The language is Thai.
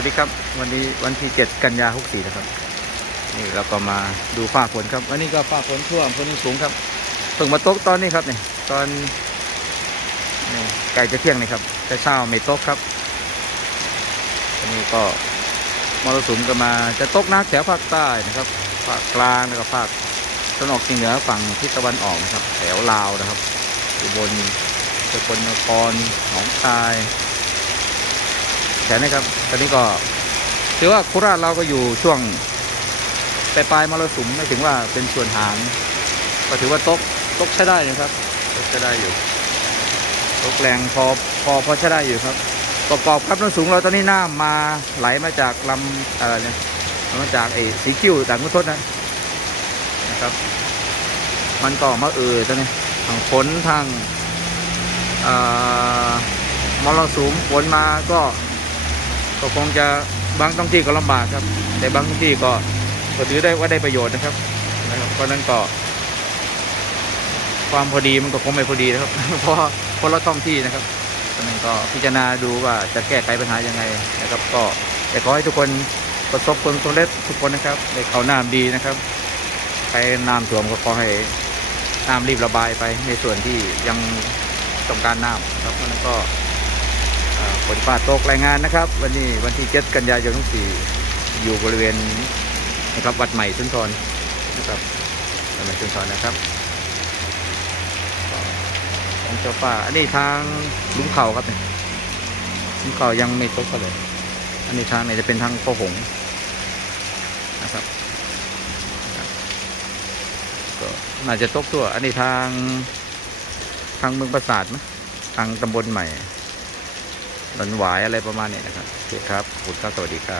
วัสดีครับวันนี้วันที่ 7 กันยา64นะครับ นี่เราก็มาดูฟ้าฝนครับวันนี้ก็ฟ้าฝนทั่วอำเภอนสูงครับเพิ่งมาตกตอนนี้ครับเนี่ยตอนนี่ใกล้จะเที่ยงนี่ครับแต่เช้าไม่ตกครับอันนี้ก็มรสุมก็มาจะตกนักแถวภาคใต้นะครับภาคกลางแล้วก็ภาคตะวันออกเฉียงเหนือฝั่งทิศตะวันออกนะครับ แถวลาวนะครับอุบลสกลนครหนองคาย แถวนี้ครับ ตอนนี้ก็ถือว่าโคราชเราก็อยู่ช่วงปลายปลายๆมรสุมไม่ถึงว่าเป็นส่วนหางก็ถือว่าตกตกใช้ได้นะครับตกใช้ได้อยู่ ตกแรงพอพอพอใช้ได้อยู่ครับประกอบครับน้ำสูงเราตอนนี้น้ำมาไหลมาจากลำอะไรเนี่ยมาจากไอ้สีคิ้วต่างกุทศนะนะครับ มันก็มาเออตอนนี้ทางฝนทางอ่ามรสุมฝนมาก็ ก็คงจะบางท้องที่ก็ลำบากครับ แต่บางท้องที่ก็ก็ถือได้ว่าได้ประโยชน์นะครับนะครับเพราะนั้นก็ความพอดีมันก็คงไม่พอดีนะครับ เพราะเพราะเราท้องที่นะครับฉะนั้นก็พิจารณาดูว่าจะแก้ไขปัญหายังไงนะครับ ก็แต่ขอให้ทุกคนประสบผลสำเร็จทุกคนนะครับในเขาน้ำดีนะครับใครน้ำท่วมก็ขอให้น้ำรีบระบายไปในส่วนที่ยังต้องการน้ำครับเพราะนั้นก็ ฝนฟ้าตกรายงานนะครับ วันนี้วันที่ 7 กันยายนทุกสี่อยู่บริเวณนะครับวัดใหม่สุนทรนะครับวัดใหม่สุนทรนะครับของเจ้าป่าอันนี้ทางลุงเขาครับเนี่ยลุงเขายังไม่ตกกันเลย อันนี้ทางไหนจะเป็นทางพ่อหงนะครับก็น่าจะตกตัว อันนี้ทางทางเมืองปราสาทมั้ยทางตำบลใหม่ หลนหวายอะไรประมาณนี้นะครับโอเคครับขอบคุณครับสวัสดีครับ